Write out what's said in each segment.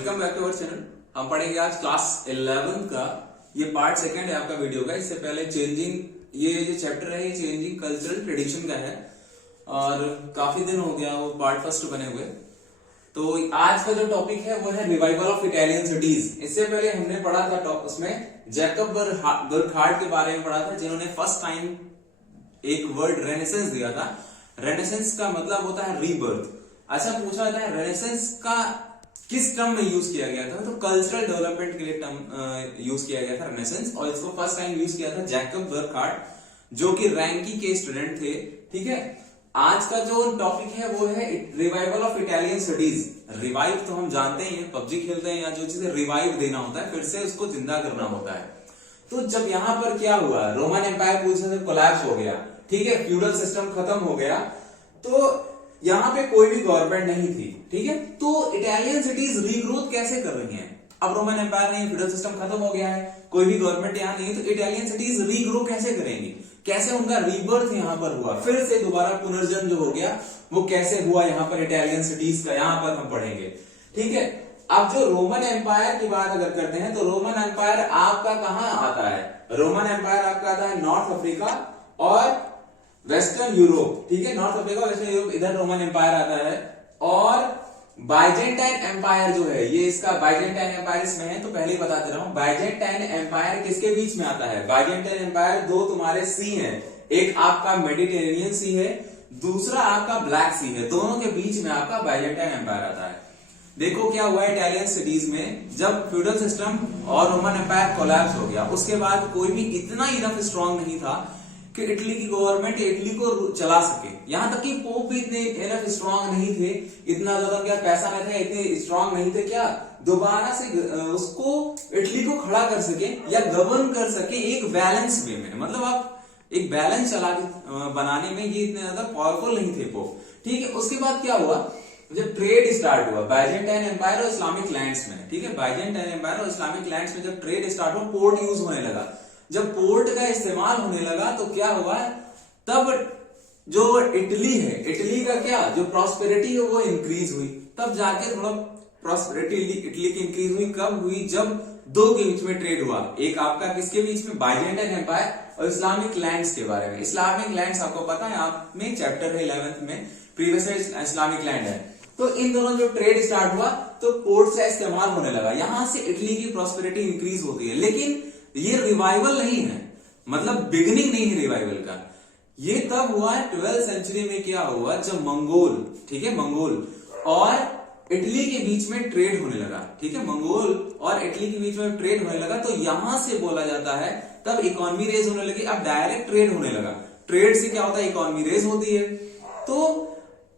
Welcome back to our channel. हम पढ़ेंगे आज क्लास 11 का ये पार्ट सेकंड है आपका वीडियो का। इससे पहले चेंजिंग ये जो चैप्टर है ये चेंजिंग कल्चरल ट्रेडिशन का है और काफी दिन हो गया वो पार्ट फर्स्ट बने हुए। तो आज का जो टॉपिक है वो है रिवाइवल ऑफ इटालियन सिटीज। इससे पहले हमने पढ़ा था उसमें जैकब बर्खार्ड के बारे में पढ़ा था, जिन्होंने फर्स्ट टाइम एक वर्ड रेनेसेंस दिया था। रेनेसेंस का मतलब होता है रीबर्थ। अच्छा, पूछा जाता है रेनेसेंस का किस टर्म में यूज किया गया था, तो कल्चरल डेवलपमेंट के लिए टर्म यूज किया गया था रेनेसेंस, और इसको फर्स्ट टाइम यूज किया था जैकब बर्खार्ड, जो कि रैंकी के स्टूडेंट थे। ठीक है, आज का जो टॉपिक है वो है revival of Italian studies. Revive तो हम जानते ही हैं, पबजी खेलते हैं या जो चीजें रिवाइव देना होता है, फिर से उसको जिंदा करना होता है। तो जब यहां पर क्या हुआ, रोमन एम्पायर पूरी तरह से कोलैप्स हो गया, ठीक है, फ्यूडल सिस्टम खत्म हो गया, तो यहां पे कोई भी गवर्नमेंट नहीं थी। ठीक है, तो इटालियन सिटीज रीग्रोथ कैसे कर रही हैं? अब रोमन एम्पायर नहीं, फ्यूडल सिस्टम खत्म हो गया है, कोई भी गवर्नमेंट यहां नहीं है, तो इटालियन सिटीज रीग्रो कैसे करेंगी? कैसे उनका रीबर्थ यहां पर हुआ, फिर से दोबारा पुनर्जन्म जो हो गया वो कैसे हुआ यहाँ पर इटालियन सिटीज का, यहां पर हम पढ़ेंगे। ठीक है, अब जो रोमन एम्पायर की बात अगर करते हैं तो रोमन एम्पायर आपका कहां आता है? रोमन एम्पायर आपका आता है नॉर्थ अफ्रीका और वेस्टर्न यूरोप। ठीक है, नॉर्थ अफ्रीका वेस्टर्न यूरोप, इधर रोमन एम्पायर आता है। और बाइजेंटाइन एम्पायर जो है, ये इसका बाइजेंटाइन एम्पायर इसमें है, तो पहले ही बता दे रहा हूं, बाइजेंटाइन एम्पायर किसके बीच में आता है? बाइजेंटाइन एम्पायर दो तुम्हारे सी हैं, एक आपका मेडिटेरेनियन सी है, दूसरा आपका ब्लैक सी है, दोनों के बीच में आपका बाइजेंटाइन एम्पायर आता है। देखो क्या हुआ इटालियन सिटीज में, जब फ्यूडल सिस्टम और रोमन एम्पायर कोलैप्स हो गया, उसके बाद कोई भी इतना इनफ स्ट्रांग नहीं था कि इटली की गवर्नमेंट इटली को चला सके। यहां तक कि पोप भी इतने इनफ स्ट्रांग नहीं थे, इतना ज्यादा क्या पैसा नहीं था, इतने स्ट्रांग नहीं थे क्या दोबारा से उसको इटली को खड़ा कर सके या गवर्न कर सके एक बैलेंस वे में। मतलब आप एक बैलेंस चला बनाने में ये इतने ज्यादा पावरफुल नहीं थे पोप। ठीक है, उसके बाद क्या हुआ, जब ट्रेड स्टार्ट हुआ बाइजेंटाइन एम्पायर और इस्लामिक लैंड्स में, ठीक है, बाइजेंटाइन एम्पायर और इस्लामिक लैंड्स में जब ट्रेड स्टार्ट हुआ, पोर्ट यूज होने लगा, जब पोर्ट का इस्तेमाल होने लगा तो क्या हुआ, तब जो इटली है, इटली का क्या जो प्रॉस्पेरिटी है वो इंक्रीज हुई, तब जाके थोड़ा प्रॉस्पेरिटी इटली की इंक्रीज हुई। कब हुई? जब दो के बीच में ट्रेड हुआ, एक आपका किसके बीच में, बाइजेंटाइन एम्पायर और इस्लामिक लैंड्स के बारे में। इस्लामिक लैंड्स आपको पता है, आप में चैप्टर है 11th में, प्रीवियस इस्लामिक लैंड है। तो इन दोनों जो ट्रेड स्टार्ट हुआ तो पोर्ट से इस्तेमाल होने लगा, यहां से इटली की प्रॉस्पेरिटी इंक्रीज होती है। लेकिन ये रिवाइवल नहीं है, मतलब बिगिनिंग नहीं है रिवाइवल का। ये तब हुआ 12th सेंचुरी में। क्या हुआ, जब मंगोल, ठीक है, मंगोल और इटली के बीच में ट्रेड होने लगा। ठीक है, मंगोल और इटली के बीच में ट्रेड होने लगा, तो यहां से बोला जाता है तब इकोनॉमी रेज होने लगी। अब डायरेक्ट ट्रेड होने लगा, ट्रेड से क्या होता है, इकोनॉमी रेज होती है। तो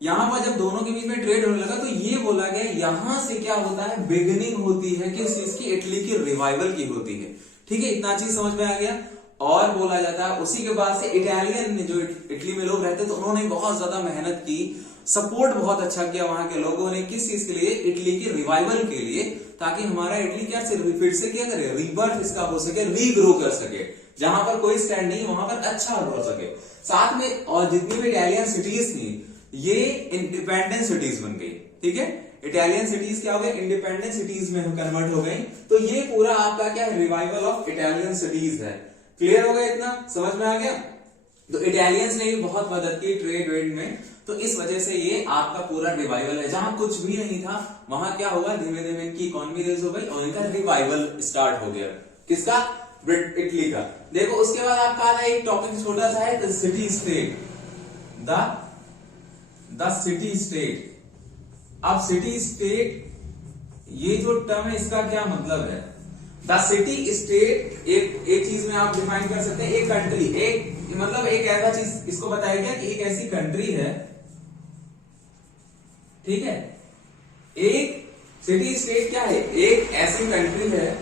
यहां पर जब दोनों के बीच में ट्रेड होने लगा तो ये बोला गया यहां से क्या होता है, बिगिनिंग होती है किस चीज की, इटली की रिवाइवल की होती है। ठीक है, इतना चीज समझ में आ गया। और बोला जाता है उसी के बाद से इटालियन जो इटली में लोग रहते तो उन्होंने बहुत ज्यादा मेहनत की, सपोर्ट बहुत अच्छा किया वहां के लोगों ने, किस चीज के लिए, इटली की रिवाइवल के लिए, ताकि हमारा इटली क्या फिर से क्या करे, रीबर्थ इसका हो सके, रीग्रो कर सके, जहां पर कोई स्टैंड नहीं वहां पर अच्छा हो सके। साथ में और जितनी भी इटालियन सिटीज थी ये इंडिपेंडेंट सिटीज बन गई। ठीक है, इटालियन सिटीज क्या हो गए, इंडिपेंडेंट सिटीज में कन्वर्ट हो गई। तो ये पूरा आपका क्या है, रिवाइवल ऑफ इटालियन सिटीज है। क्लियर हो गया, इतना समझ में आ गया? तो इटालियंस ने भी बहुत मदद की ट्रेड वेड में, तो इस वजह से ये आपका पूरा रिवाइवल है। जहां कुछ भी नहीं था वहां क्या हुआ, धीमे धीमे इनकी इकोनॉमी रेज हो गई और इनका रिवाइवल स्टार्ट हो गया। किसका? इटली का। देखो उसके बाद आपका आता है एक टॉपिक छोटा सा है, the city state, the city state. अब सिटी स्टेट ये जो टर्म है इसका क्या मतलब है? द सिटी स्टेट एक चीज में आप डिफाइन कर सकते हैं, एक कंट्री, एक मतलब एक ऐसा चीज इसको बताया गया कि एक ऐसी कंट्री है, ठीक है, एक सिटी स्टेट क्या है, एक ऐसी कंट्री है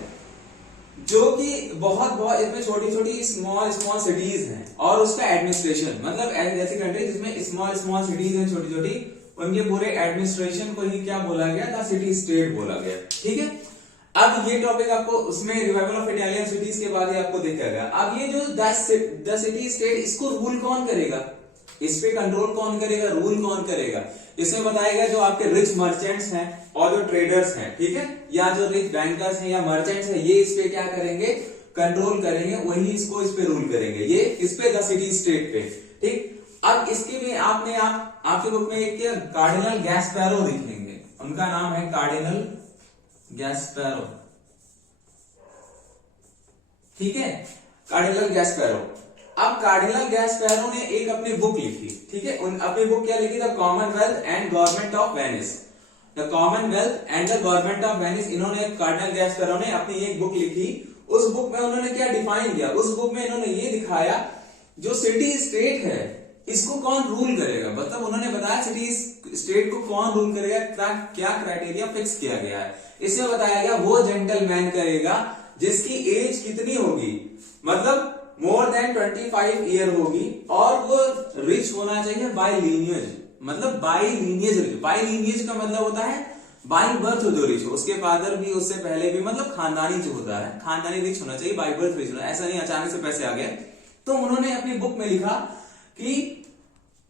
जो कि बहुत बहुत इसमें छोटी छोटी स्मॉल सिटीज हैं और उसका एडमिनिस्ट्रेशन, मतलब ऐसी कंट्री जिसमें स्मॉल सिटीज हैं छोटी छोटी, उनके पूरे एडमिनिस्ट्रेशन को ही क्या बोला गया, द सिटी स्टेट बोला गया। ठीक है, अब ये टॉपिक आपको उसमें रिवाइवल ऑफ इटालियन सिटीज के बाद ही आपको दिखेगा। अब ये जो द सिटी स्टेट, इसको रूल कौन करेगा? इस पे कंट्रोल कौन करेगा, रूल कौन करेगा? इसमें बताएगा जो आपके रिच मर्चेंट्स हैं और जो ट्रेडर्स हैं, ठीक है, या जो रिच बैंकर्स हैं या मर्चेंट्स हैं, ये इस पे क्या करेंगे, कंट्रोल करेंगे, वही इसको इस पे रूल करेंगे, ये इस पे द सिटी स्टेट पे, ठीक। अब इसके में आपके बुक में एक क्या कार्डिनल गैस्पेरो दिखेंगे, उनका नाम है कार्डिनल गैस्पेरो, ठीक है, कार्डिनल गैस्पेरो। अब कार्डिनल गैस्पेरो ने एक अपनी बुक लिखी, ठीक है, अपनी बुक क्या लिखी, the Commonwealth and government of Venice, the Commonwealth and the government of Venice. इन्होंने कार्डिनल गैस्पेरो ने अपनी एक बुक लिखी, उस बुक में उन्होंने क्या डिफाइन किया, उस बुक में इन्होंने ये दिखाया जो सिटी स्टेट है इसको कौन रूल करेगा, मतलब उन्होंने बताया सिटी स्टेट को कौन रूल करेगा, क्या क्राइटेरिया फिक्स किया गया है। इसमें बताया गया वो जेंटलमैन करेगा जिसकी एज कितनी होगी, मतलब मोर देन 25 ईयर होगी, और वो रिच होना चाहिए बाय लीनियज, मतलब बाय लीनियज। बाय लीनियज का मतलब होता है बाय बर्थ जो रिच हो, उसके फादर भी उससे पहले भी, मतलब खानदानी जो होता है, खानदानी रिच होना चाहिए, बाय बर्थ रिच होना, ऐसा नहीं अचानक से पैसे आ गए। तो उन्होंने अपनी बुक में लिखा कि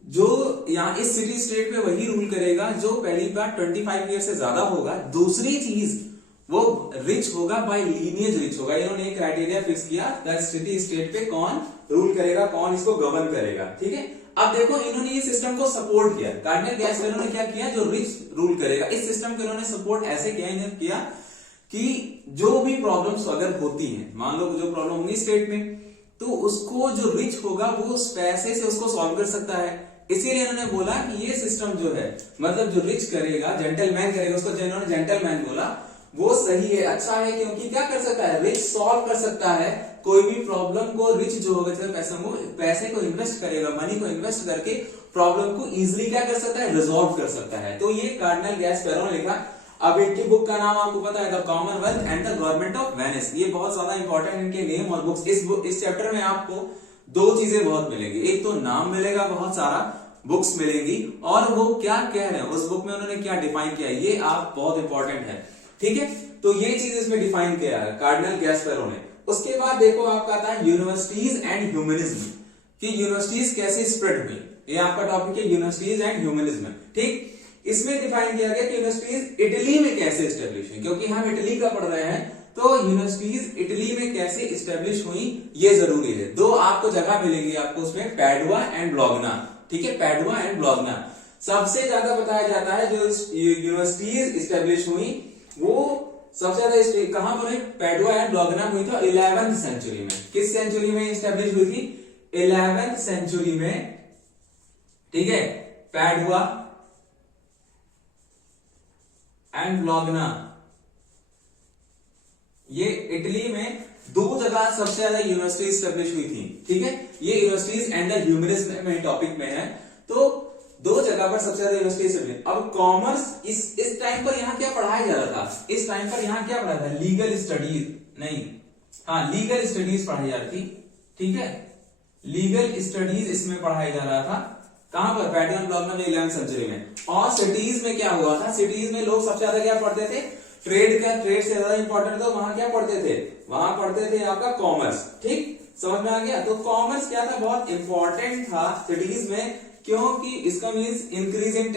जो यहाँ इस सिटी स्टेट में वही रूल करेगा जो पहली बार 25 ईयर से ज्यादा होगा, दूसरी चीज वो रिच होगा बाय लीनियज रिच होगा। इन्होंने एक क्राइटेरिया फिक्स किया सिटी स्टेट पे कौन रूल करेगा, कौन इसको गवर्न करेगा, ठीक है। अब देखो इन्होंने ये सिस्टम को सपोर्ट किया, कार्डिनल गैस्पेरो ने क्या किया, जो रिच रूल करेगा इस सिस्टम को इन्होंने सपोर्ट ऐसे किया कि जो भी प्रॉब्लम्स अगर होती हैं, मान लो जो प्रॉब्लम होगी स्टेट में, तो उसको जो रिच होगा वो उस पैसे से उसको सॉल्व कर सकता है। इसीलिए इन्होंने बोला कि ये सिस्टम जो है, मतलब जो रिच करेगा, जेंटलमैन करेगा, उसको जिन्होंने जेंटलमैन बोला, वो सही है, अच्छा है, क्योंकि क्या कर सकता है, रिच सॉल्व कर सकता है कोई भी प्रॉब्लम को। रिच जो होगा पैसे को इन्वेस्ट करेगा, मनी को इन्वेस्ट करके प्रॉब्लम को इजिली क्या कर सकता है, रिजॉल्व कर सकता है। तो ये कार्डिनल गैस्पेरो ने लिखा। अब इनकी बुक का नाम आपको पता है, the Commonwealth and the government of Venice. ये बहुत ज्यादा इंपॉर्टेंट इनके नेम और बुक्स। इस चैप्टर में आपको दो चीजें बहुत मिलेंगी, एक तो नाम मिलेगा, बहुत सारा बुक्स मिलेंगी, और वो क्या कह रहे हैं उस बुक में, उन्होंने क्या डिफाइन किया, ये आप बहुत इंपॉर्टेंट है, ठीक है। तो ये चीज इसमें डिफाइन किया है कार्डिनल गैस्पेरो ने। उसके बाद देखो आपका आता है यूनिवर्सिटीज एंड ह्यूमनिज्म, कि यूनिवर्सिटीज कैसे स्प्रेड हुई, ये आपका टॉपिक है, यूनिवर्सिटीज एंड ह्यूमनिज्म, ठीक। इसमें डिफाइन किया गया कि यूनिवर्सिटीज इटली में कैसे स्टेब्लिश हुई, क्योंकि हम इटली का पढ़ रहे हैं, तो यूनिवर्सिटीज इटली में कैसे स्टेब्लिश हुई ये जरूरी है। दो आपको जगह मिलेगी आपको उसमें, पैडुआ एंड ब्लॉगना, ठीक है, पैडुआ एंड ब्लॉगना। सबसे ज्यादा बताया जाता है जो यूनिवर्सिटीज स्टेब्लिश हुई वो सबसे ज्यादा कहां पर हुई, पैडुआ एंड ब्लॉगना हुई थी 11वीं सेंचुरी में। किस सेंचुरी में स्टेब्लिश हुई थी, 11वीं सेंचुरी में, ठीक है, पैडुआ एंड ब्लॉगना, ये इटली में दो जगह सबसे ज्यादा यूनिवर्सिटी स्टेब्लिश हुई थी, ठीक है। ये यूनिवर्सिटीज एंड द ह्यूमनिज्म में टॉपिक में है, तो दो जगह पर सबसे ज्यादा यूनिवर्सिटी। अब कॉमर्स इस टाइम पर यहाँ क्या पढ़ाया जा रहा था, इस टाइम पर यहाँ क्या पढ़ाया था, लीगल स्टडीज नहीं, हाँ लीगल स्टडीज पढ़ाई जा रही थी, ठीक है, लीगल स्टडीज इसमें पढ़ाया जा रहा था। कहां पर, पैडुआ एंड ब्लॉगना में 11वीं सेंचुरी में। और सिटीज में क्या हुआ था, सिटीज में लोग सबसे ज्यादा क्या पढ़ते थे, ट्रेड से ज्यादा इंपॉर्टेंट, तो वहां क्या पढ़ते थे, वहां पढ़ते थे आपका कॉमर्स, ठीक, समझ में आ गया। तो कॉमर्स क्या था, बहुत इंपॉर्टेंट था सिटीज में, क्योंकि इसका मीन्स इंक्रीज इन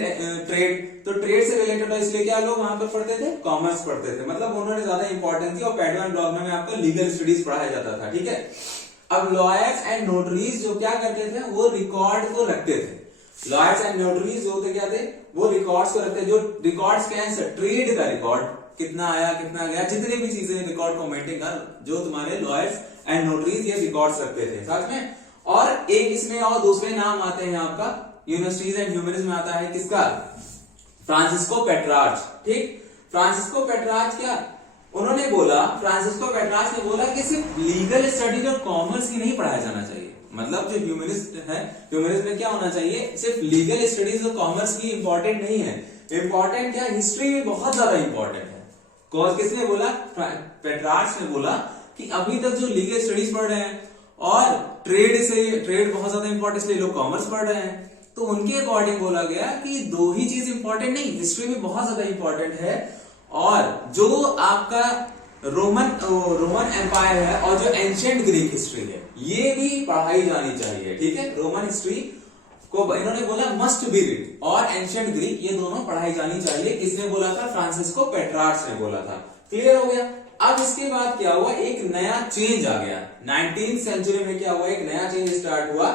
ट्रेड, तो ट्रेड से रिलेटेड है, इसलिए क्या लोग वहां पर पढ़ते थे, कॉमर्स पढ़ते थे, मतलब उन्होंने ज्यादा इंपॉर्टेंस दी। और पैडुआ एंड ब्लॉगना में आपको लीगल स्टडीज पढ़ाया जाता था, ठीक है। अब लॉयर्स एंड नोटरीज जो क्या करते थे, वो रिकॉर्ड को रखते थे। लॉयर्स एंड नोटरीज जो होते क्या थे, वो रिकॉर्ड्स को रखते थे। जो रिकॉर्ड्स क्या है, ट्रेड का रिकॉर्ड, कितना आया कितना गया, जितनी भी चीजें रिकॉर्ड को मेंटेन कर, जो तुम्हारे लॉयर्स एंड नोटरीज ये रिकॉर्ड्स रखते थे साथ में। और एक इसमें और दूसरे नाम आते हैं आपका यूनिवर्सिटीज एंड ह्यूमनिज्म में आता है किसका, फ्रांसिस्को पेट्रार्च, ठीक। फ्रांसिस्को पेट्रार्च क्या उन्होंने बोला, फ्रांसिस्को पेट्रार्च ने बोला कि सिर्फ लीगल स्टडीज और कॉमर्स ही नहीं पढ़ाया जाना चाहिए, मतलब जो ह्यूमनिस्ट है, ह्यूमनिज्म में क्या होना चाहिए, सिर्फ लीगल स्टडीज और कॉमर्स भी इंपॉर्टेंट नहीं है, इंपॉर्टेंट क्या, हिस्ट्री भी बहुत ज्यादा इंपॉर्टेंट है। कॉज किसने बोला, पेट्रार्च ने बोला कि अभी तक जो लीगल स्टडीज पढ़ रहे हैं और ट्रेड बहुत ज्यादा इंपॉर्टेंट, इसलिए लोग कॉमर्स पढ़ रहे हैं, तो उनके अकॉर्डिंग बोला गया कि दो ही चीज इंपॉर्टेंट नहीं, हिस्ट्री भी बहुत ज्यादा इंपॉर्टेंट है, और जो आपका रोमन एम्पायर है और जो एंशिएंट ग्रीक हिस्ट्री है ये भी पढ़ाई जानी चाहिए, ठीक है। रोमन हिस्ट्री को इन्होंने बोला मस्ट बी रीड और एंशिएंट ग्रीक ये दोनों पढ़ाई जानी चाहिए। किसने बोला था? फ्रांसिस्को पेट्रार्च ने बोला था। क्लियर हो गया। अब इसके बाद क्या हुआ, एक नया चेंज आ गया 19th सेंचुरी में। क्या हुआ, एक नया चेंज स्टार्ट हुआ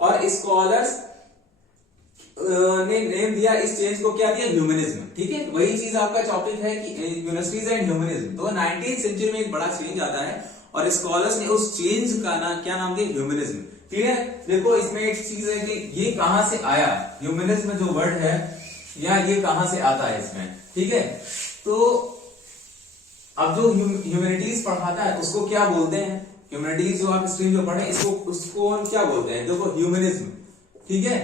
और स्कॉलर्स ने नेम दिया इस चेंज को, क्या दिया? ह्यूमनिज्म। ठीक है, वही चीज आपका टॉपिक है कि यूनिवर्सिटीज एंड ह्यूमनिज्म। तो 19th सेंचुरी में एक बड़ा चेंज आता है और स्कॉलर्स ने उस चेंज का क्या नाम दिया? ह्यूमनिज्म। क्लियर। देखो इसमें एक चीज है कि ये कहां से आया, ह्यूमनिज्म जो वर्ड है या ये कहां से आता है इसमें। ठीक है, तो अब जो ह्यूमैनिटीज पढ़ाता है उसको क्या बोलते हैं? ह्यूमैनिटीज जो आप स्ट्रीम जो पढ़े इसको उसको हम क्या बोलते हैं? देखो ह्यूमनिज्म। ठीक है,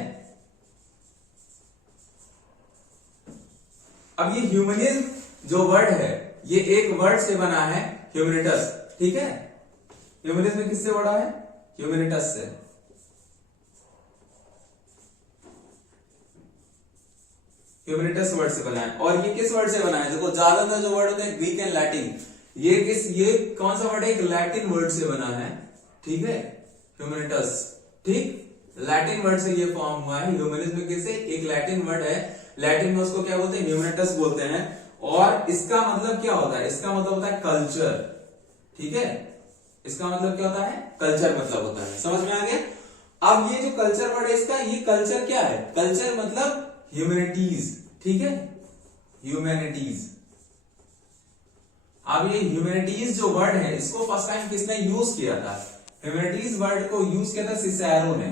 अब ये ह्यूमनिज्म जो वर्ड है ये एक वर्ड से बना है, ह्यूमनिटस। ठीक है, ह्यूमनिज्म किससे बना है? ह्यूमनिटस से। ह्यूमनिटस वर्ड से बना है। और ये किस वर्ड से बना है? देखो ज्यादातर जो वर्ड होते हैं ग्रीक एंड लैटिन, ये कौन सा वर्ड है? एक लैटिन वर्ड से बना है। ठीक है, ह्यूमनिटस। ठीक, लैटिन वर्ड से ये फॉर्म हुआ है। ह्यूमनिज्म किससे? एक लैटिन वर्ड है, लैटिन में उसको क्या बोलते हैं? ह्यूमनिटस बोलते हैं। और इसका मतलब क्या होता है? इसका मतलब होता है कल्चर। ठीक है, इसका मतलब क्या होता है? कल्चर मतलब होता है। समझ में आ गया। अब ये जो कल्चर वर्ड है इसका, ये कल्चर क्या है? कल्चर मतलब ह्यूमैनिटीज। ठीक है, ह्यूमैनिटीज। अब ये ह्यूमैनिटीज जो वर्ड है इसको फर्स्ट टाइम किसने यूज किया था? ह्यूमैनिटीज वर्ड को यूज किया था सिसेरो ने।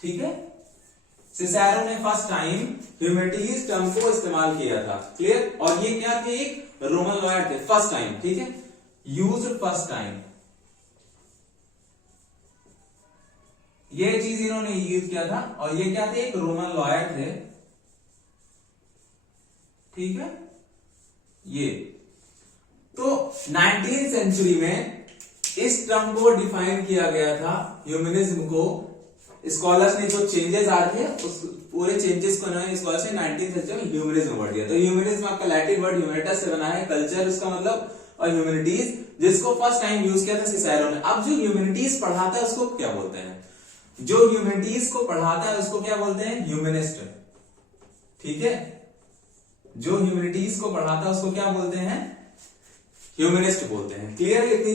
ठीक है, सिसेरो ने फर्स्ट टाइम ह्यूमैनिटीज टर्म को इस्तेमाल किया था। क्लियर। और ये क्या थे? एक रोमन लॉयर थे फर्स्ट टाइम। ठीक है, यूज्ड फर्स्ट टाइम, ये चीज इन्होंने यूज किया था। और ये क्या थे? एक रोमन लॉयर थे। ठीक है, ये तो 19th सेंचुरी में इस टर्म को डिफाइन किया गया था, ह्यूमनिज्म को। स्कॉलर्स ने जो चेंजेस आए थे उस पूरे चेंजेस को स्कॉलर्स ने 19th सेंचुरी में ह्यूमनिज्म वर्ड दिया। तो ह्यूमनिज्म आपका लैटिन वर्ड ह्यूमैनिटस से बना है, कल्चर उसका मतलब, और ह्यूमैनिटीज जिसको फर्स्ट टाइम यूज किया था सिसेरो ने। अब जो ह्यूमैनिटीज पढ़ाता है उसको क्या बोलते हैं? जो ह्यूमैनिटीज को पढ़ाता है उसको क्या बोलते हैं? ह्यूमनिस्ट। ठीक है, जो ह्यूमैनिटीज को पढ़ाता है उसको क्या बोलते हैं? ह्यूमनिस्ट बोलते हैं। क्लियर है इतनी चीज?